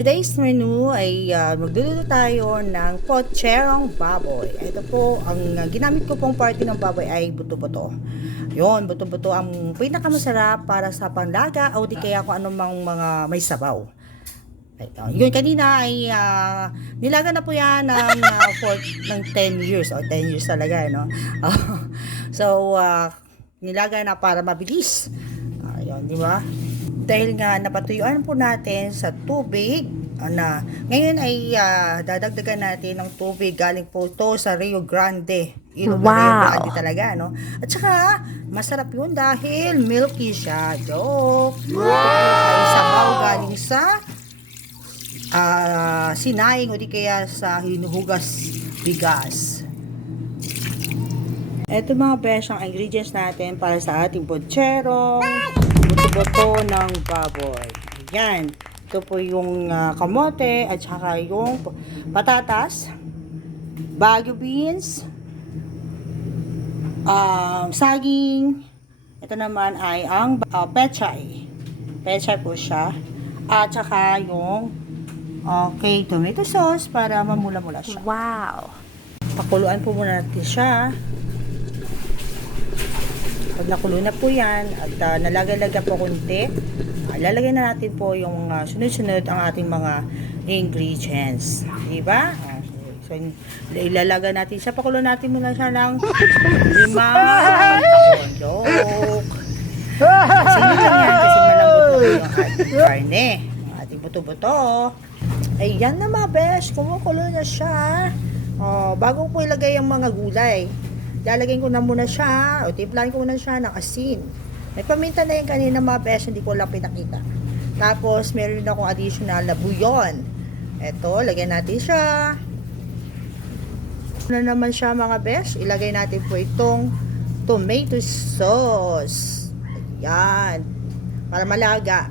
Today's menu ay magluluto tayo ng potcherong baboy. Ito po, ang ginamit ko pong party ng baboy ay buto-buto. Yun, buto-buto ang pinakamasarap para sa panlaga o di kaya kung anumang mga may sabaw. Yun, kanina ay nilaga na po yan ng 10 years. O, 10 years talaga, no? So, nilaga na para mabilis. Yun, di ba? Dahil nga napatuyuan po natin sa tubig na ngayon ay dadagdagan natin ng tubig galing po to sa Rio Grande. Rio Grande talaga, no? At saka masarap yun dahil milky siya. Joke! Wow! Ay sabaw galing sa sinaing o di kaya sa hinuhugas bigas. Ito mga besh ang ingredients natin para sa ating potchero buto ng baboy. Yan. Ito po yung kamote at saka yung patatas, bagu beans, saging. Ito naman ay ang pechay. Pechay po siya. At saka yung tomato sauce para mamula-mula siya. Wow! Pakuluan po muna natin siya. Pag nakulo na po yan at nalagay-lagay po kunti, lalagay na natin po yung sunod-sunod ang ating mga ingredients. Diba? So, ilalagay natin siya. Pakulo natin muna siya ng 5 taon. Joke! Kasi lang yan kasi malambot na po yung ating karne. Ang ating buto-buto. Ayan na mga besh. Kumukulo na siya. Bago po ilagay ang mga gulay, lalagyan ko na muna siya o timplahin ko muna siya ng asin. May paminta na yung kanina mga besh, hindi ko lang pinakita. Tapos meron din akong additional na buyon. Eto, lagyan natin siya. Ano naman siya mga besh, ilagay natin po itong tomato sauce. Ayan, para malaga.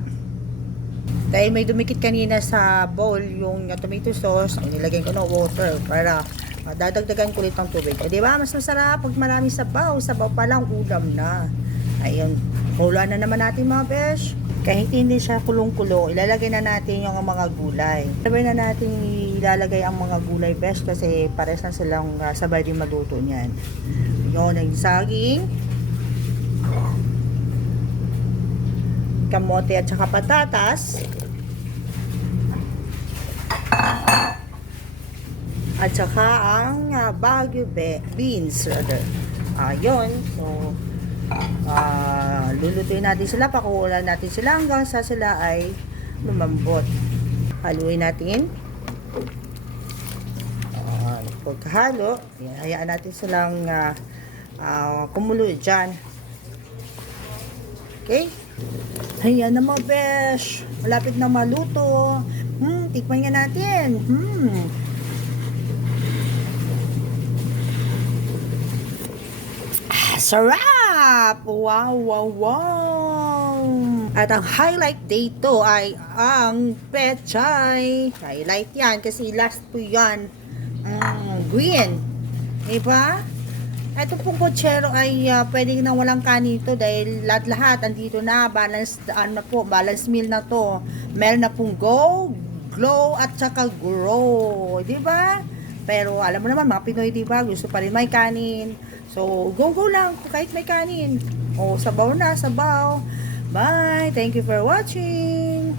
Dahil may dumikit kanina sa bowl yung tomato sauce, nilagyan ko ng water para dadagdagan ko ulit ng tubig. Di ba? Mas masarap pag maraming sabaw. Sabaw pa lang, ulam na. Ayun. Kuluan na naman natin mga besh. Kahit hindi siya kulong-kulong, ilalagay na natin yung mga gulay. Sabay na natin ilalagay ang mga gulay besh kasi pares na silang sabay din maluto niyan. Yun, ang saging, kamote at saka patatas. At saka ang bagu beans rather. Ayun. So, lulutuin natin sila. Pakukulan natin sila hanggang sa sila ay lumambot. Haluin natin. Pagkahalo, hayaan natin silang kumulo dyan. Okay? Ayan na mga besh. Malapit na maluto. Tikman nga natin. Sarap! Wow, wow, wow! At ang highlight dito ay ang pechay. Highlight yan kasi last po yan. Green. Diba? Ito pong pochero ay pwede nang walang kanin ito dahil lahat andito na. Balanced meal na to. Meron na pong go, glow at saka grow. Diba? Pero alam mo naman mga Pinoy diba? Gusto pa rin may kanin. So, go lang kahit may kanin. Sabaw na, sabaw. Bye! Thank you for watching!